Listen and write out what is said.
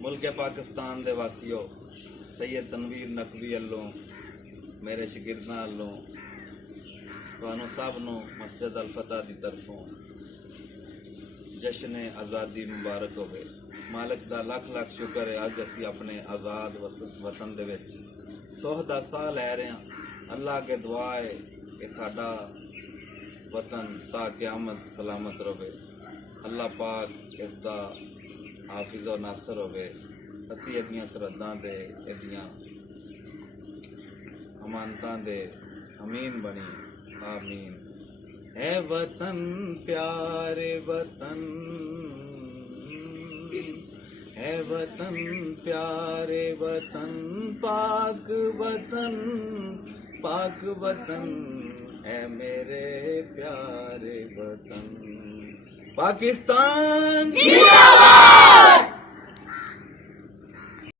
मुल्क पाकिस्तान दे वासियों, सैयद तनवीर नकवी अल्लों मेरे शगिर्दां अल्लों तुहानू सब नू मस्जिद अल फतह दी तरफों जश्न आज़ादी मुबारक होवे। मालिक दा लख लख शुक्र है, अज असी अपने आज़ाद वतन दे विच सोह दा साह लै रहे हैं। अल्लाह अगे दुआ है कि साडा वतन ता क़यामत सलामत रहे। अल्लाह पाक इसका हाफिज़ और नासर होवे। असी इहदियां सरहदां दे इहदियां अमानतां दे अमीन बनी। आमीन। है वतन प्यारे वतन, है वतन प्यारे वतन, पाक वतन, पाक वतन है मेरे प्यारे वतन। पाकिस्तान जिंदाबाद।